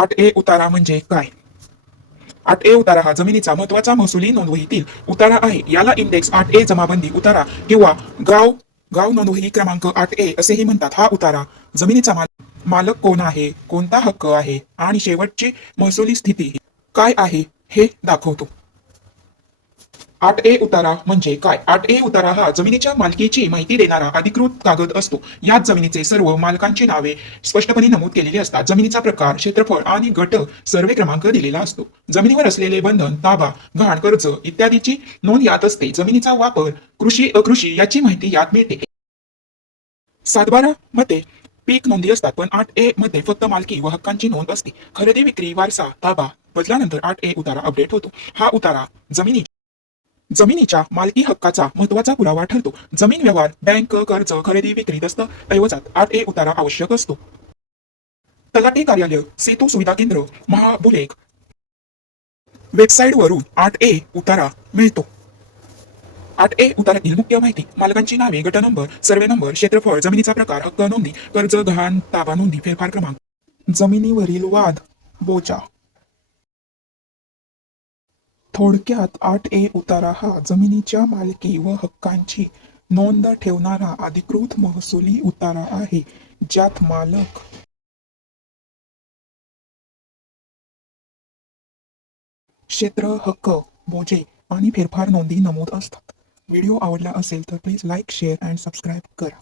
8A उतारा म्हणजे काय? 8A उतारा हा जमिनीचा महत्वाचा महसुली नोंदवहीतील उतारा आहे. याला इंडेक्स 8A जमाबंदी उतारा किंवा गाव गाव नोंदवही क्रमांक 8A असेही म्हणतात. हा उतारा जमिनीचा मालक कोण आहे, कोणता हक्क आहे आणि शेवटची महसुली स्थिती काय आहे हे दाखवतो. 8A उतारा म्हणजे काय? 8A उतारा हा जमिनीच्या मालकीची माहिती देणारा अधिकृत कागद असतो. यात जमिनीचे सर्व मालकांची नावे स्पष्टपणे नमूद केलेली असतात. जमिनीचा प्रकार, क्षेत्रफळ आणि गट सर्वे क्रमांक दिलेला असतो. जमिनीवर असलेले बंधन, ताबा, गहाण, कर्ज इत्यादीची नोंद यात असते. जमिनीचा वापर, कृषी अकृषी याची माहिती यात मिळते. 7/12 मध्ये पीक नोंदी असतात, पण 8A मध्ये फक्त मालकी व हक्कांची नोंद असते. खरेदी, विक्री, वारसा, ताबा बदलानंतर 8A उतारा अपडेट होतो. हा उतारा जमिनीच्या मालकी हक्काचा महत्वाचा पुरावा ठरतो. जमीन व्यवहार, बँक, कर्ज, खरेदी, विक्री दस्तऐवजात 8A उतारा आवश्यक असतो. तलाठी कार्यालय, सेतू सुविधा केंद्र, महाभूलेख वेबसाईटवरून 8A उतारा मिळतो. 8A उताऱ्यातील मुख्य माहिती: मालकांची नावे, गट नंबर, सर्वे नंबर, क्षेत्रफळ, जमिनीचा प्रकार, हक्क नोंदी, कर्ज, गहाण, ताबा नोंदी, फेरफार क्रमांक, जमिनीवरील वाद, बोजा. थोडक्यात 8A उतारा हा जमिनीच्या मालकी व हक्कांची नोंद ठेवणारा अधिकृत महसुली उतारा आहे, ज्यात मालक, क्षेत्र, हक्क, बोजे आणि फेरफार नोंदी नमूद असतात. व्हिडिओ आवडला असेल तर please like, share and subscribe करा.